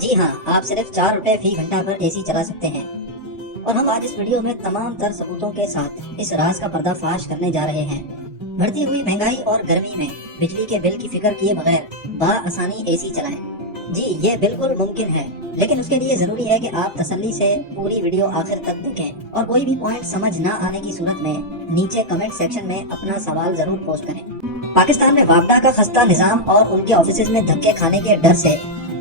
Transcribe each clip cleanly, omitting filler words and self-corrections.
جی ہاں، آپ صرف 4 روپے فی گھنٹہ پر اے سی چلا سکتے ہیں۔ اور ہم آج اس ویڈیو میں تمام تر ثبوتوں کے ساتھ اس راز کا پردہ فاش کرنے جا رہے ہیں۔ بڑھتی ہوئی مہنگائی اور گرمی میں بجلی کے بل کی فکر کیے بغیر بآسانی اے سی چلائیں۔ جی یہ بالکل ممکن ہے، لیکن اس کے لیے ضروری ہے کہ آپ تسلی سے پوری ویڈیو آخر تک دیکھیں اور کوئی بھی پوائنٹ سمجھ نہ آنے کی صورت میں نیچے کمنٹ سیکشن میں اپنا سوال ضرور پوسٹ کریں۔ پاکستان میں وابڈا کا خستہ نظام اور ان کے آفیسز میں دھکے کھانے کے ڈر سے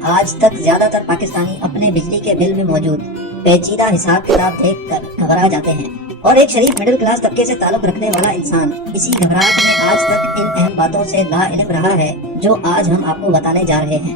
آج تک زیادہ تر پاکستانی اپنے بجلی کے بل میں موجود پیچیدہ حساب کتاب دیکھ کر گھبرا جاتے ہیں، اور ایک شریف مڈل کلاس طبقے سے تعلق رکھنے والا انسان اسی گھبراہٹ میں آج تک ان اہم باتوں سے لا علم رہا ہے جو آج ہم آپ کو بتانے جا رہے ہیں۔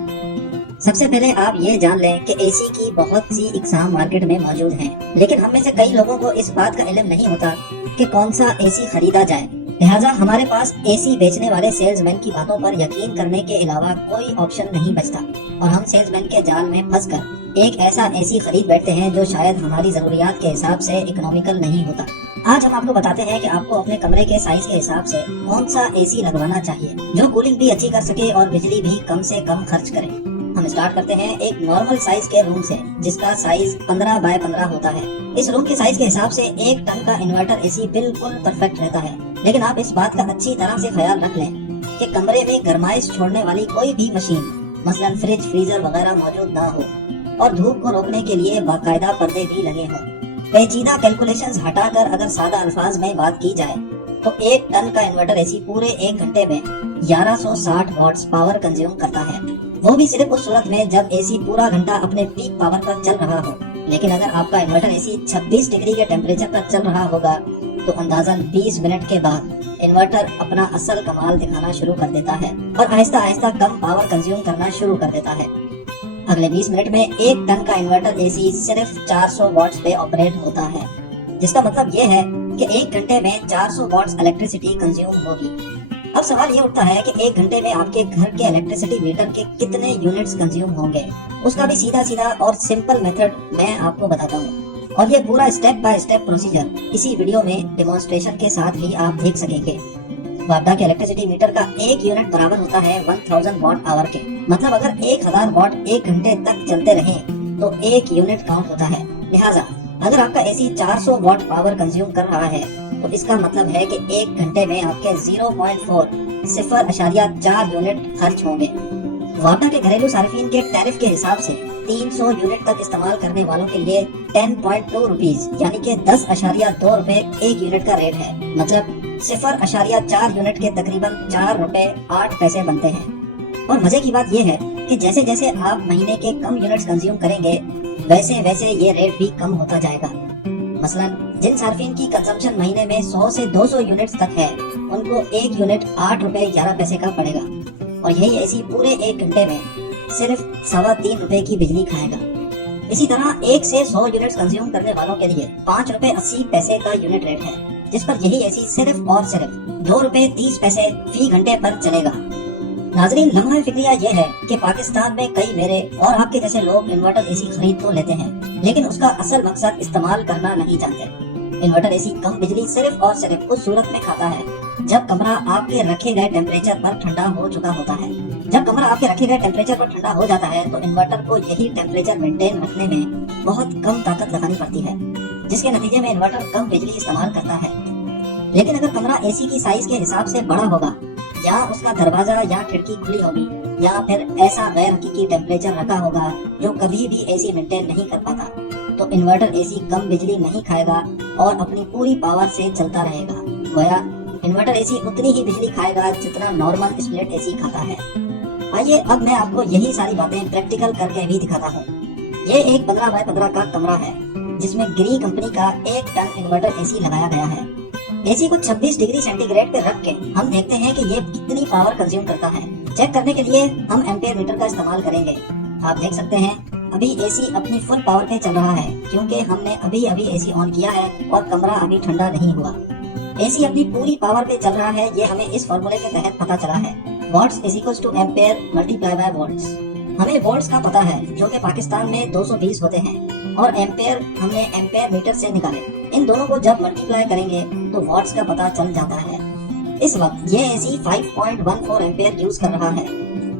سب سے پہلے آپ یہ جان لیں کہ اے سی کی بہت سی اقسام مارکیٹ میں موجود ہیں، لیکن ہم میں سے کئی لوگوں کو اس بات کا علم نہیں ہوتا کہ کون سا اے سی خریدا جائے۔ لہٰذا ہمارے پاس اے سی بیچنے والے سیلز مین کی باتوں پر یقین کرنے کے علاوہ کوئی آپشن نہیں بچتا، اور ہم سیلز مین کے جال میں پھنس کر ایک ایسا اے سی خرید بیٹھتے ہیں جو شاید ہماری ضروریات کے حساب سے اکنامیکل نہیں ہوتا۔ آج ہم آپ کو بتاتے ہیں کہ آپ کو اپنے کمرے کے سائز کے حساب سے کون سا اے سی لگوانا چاہیے جو کولنگ بھی اچھی کر سکے اور بجلی بھی کم سے کم خرچ کرے۔ ہم اسٹارٹ کرتے ہیں ایک نارمل سائز کے روم سے، جس کا سائز 15 بائی 15 ہوتا ہے۔ اس روم کے سائز کے حساب سے 1 ٹن کا انورٹر اے سی بالکل پرفیکٹ رہتا ہے، لیکن آپ اس بات کا اچھی طرح سے خیال رکھ لیں کہ کمرے میں گرمائش چھوڑنے والی کوئی بھی مشین، مثلا فریج، فریزر وغیرہ موجود نہ ہو، اور دھوپ کو روکنے کے لیے باقاعدہ پردے بھی لگے ہوں۔ پیچیدہ کیلکولیشنز ہٹا کر اگر سادہ الفاظ میں بات کی جائے تو 1 ٹن کا انورٹر اے سی پورے 1 گھنٹے میں 1160 واٹس پاور کنزیوم کرتا ہے، وہ بھی صرف اس صورت میں جب اے سی پورا گھنٹہ اپنے پیک پاور پر چل رہا ہو۔ لیکن اگر آپ کا انورٹر اے سی 26 ڈگری کے ٹیمپریچر پر چل رہا ہوگا تو اندازاً 20 منٹ کے بعد انورٹر اپنا اصل کمال دکھانا شروع کر دیتا ہے اور آہستہ آہستہ کم پاور کنزیوم کرنا شروع کر دیتا ہے۔ اگلے 20 منٹ میں 1 ٹن کا انورٹر اے سی صرف 400 واٹس پہ آپریٹ ہوتا ہے، جس کا مطلب یہ ہے کہ 1 گھنٹے میں 400 واٹس الیکٹریسٹی کنزیوم ہوگی۔ اب سوال یہ اٹھتا ہے کہ 1 گھنٹے میں آپ کے گھر کے الیکٹریسٹی میٹر کے کتنے یونٹس کنزیوم ہوں گے؟ اس کا بھی سیدھا اور سمپل میتھڈ میں آپ کو بتاتا ہوں، اور یہ پورا اسٹیپ بائی اسٹیپ پروسیجر اسی ویڈیو میں ڈیمونسٹریشن کے ساتھ بھی آپ دیکھ سکیں گے۔ وابڈا کے الیکٹریسٹی میٹر کا 1 یونٹ برابر ہوتا ہے 1000 واٹ آور کے، مطلب اگر 1000 واٹ 1 گھنٹے تک چلتے رہیں تو 1 یونٹ کاؤنٹ ہوتا ہے۔ لہٰذا اگر آپ کا اے سی 400 واٹ پاور کنزیوم کر رہا ہے تو اس کا مطلب ہے کہ 1 گھنٹے میں آپ کے 0.4 یونٹ خرچ ہوں گے۔ وابڈا کے گھریلو صارفین کے ٹیرف کے حساب سے 300 یونٹ تک استعمال کرنے والوں کے لیے 10.2 روپیز یعنی کہ 10.2 روپے 1 یونٹ کا ریٹ ہے، مطلب 0.4 یونٹ کے تقریباً 4 روپے 8 پیسے بنتے ہیں۔ اور مزے کی بات یہ ہے کہ جیسے جیسے آپ مہینے کے کم یونٹس کنزیوم کریں گے ویسے یہ ریٹ بھی کم ہوتا جائے گا۔ مثلا جن صارفین کی کنزمپشن مہینے میں 100 سے 200 یونٹس تک ہے، ان کو 1 یونٹ 8 روپے 11 پیسے کا پڑے گا، اور یہی اے سی پورے 1 گھنٹے میں صرف 3.25 روپے کی بجلی کھائے گا۔ اسی طرح 1 سے 100 یونٹس کنزیوم کرنے والوں کے لیے 5 روپے 80 پیسے کا یونٹ ریٹ ہے، جس پر یہی اے سی صرف اور صرف 2 روپے 30 پیسے فی گھنٹے پر چلے گا۔ ناظرین، لمحہ فکریہ یہ ہے کہ پاکستان میں کئی میرے اور آپ کے جیسے لوگ انورٹر اے سی خرید تو لیتے ہیں، لیکن اس کا اصل مقصد استعمال کرنا نہیں جانتے۔ انورٹر اے سی کم بجلی صرف اور صرف اس صورت میں کھاتا ہے جب کمرہ آپ کے رکھے گئے ٹیمپریچر پر ٹھنڈا ہو چکا ہوتا ہے۔ جب کمرہ آپ کے رکھے گئے ٹیمپریچر پر ٹھنڈا ہو جاتا ہے تو انورٹر کو یہی ٹیمپریچر مینٹین رکھنے میں بہت کم طاقت لگانی پڑتی ہے، جس کے نتیجے میں انورٹر کم بجلی استعمال کرتا ہے۔ لیکن اگر کمرہ اے سی کی سائز کے حساب سے بڑا ہوگا، یا اس کا دروازہ یا کھڑکی کھلی ہوگی، یا پھر ایسا غیر حقیقی ٹیمپریچر رکھا ہوگا جو کبھی بھی اے سی مینٹین نہیں کر پاتا، تو انورٹر اے سی کم بجلی نہیں کھائے گا اور اپنی پوری پاور سے چلتا رہے گا۔ گویا انورٹر اے سی اتنی ہی بجلی کھائے گا جتنا نارمل اسپلٹ اے سی کھاتا ہے۔ آئیے اب میں آپ کو یہی ساری باتیں پریکٹیکل کر کے بھی دکھاتا ہوں۔ یہ ایک 15 بائی 15 کا کمرہ ہے جس میں گری کمپنی کا 1 ٹن انورٹر اے سی لگایا گیا ہے۔ اے سی کو 26 ڈگری سینٹی گریڈ پہ رکھ کے ہم دیکھتے ہیں کہ یہ کتنی پاور کنزیوم کرتا ہے۔ چیک کرنے کے لیے ہم ایمپیئر میٹر کا استعمال کریں گے۔ آپ دیکھ سکتے ہیں ابھی اے سی اپنی فل پاور پہ چل رہا ہے، کیونکہ ہم نے ابھی اے سی آن کیا ہے اور کمرہ ابھی ٹھنڈا نہیں ہوا۔ اے سی اپنی پوری پاور پہ چل رہا ہے، یہ ہمیں اس فارمولے کے تحت پتا چلا ہے، watts is equals to ampere multiply by volts. ہمیں وولٹس کا پتا ہے جو کہ پاکستان میں 220 ہوتے ہیں، اور ایمپیئر ہم نے ایمپیئر میٹر سے نکالے۔ ان دونوں کو جب ملٹی پلائی کریں گے تو واٹس کا پتا چل جاتا ہے۔ اس وقت یہ اے سی 5.14 ایمپیئر یوز کر رہا ہے۔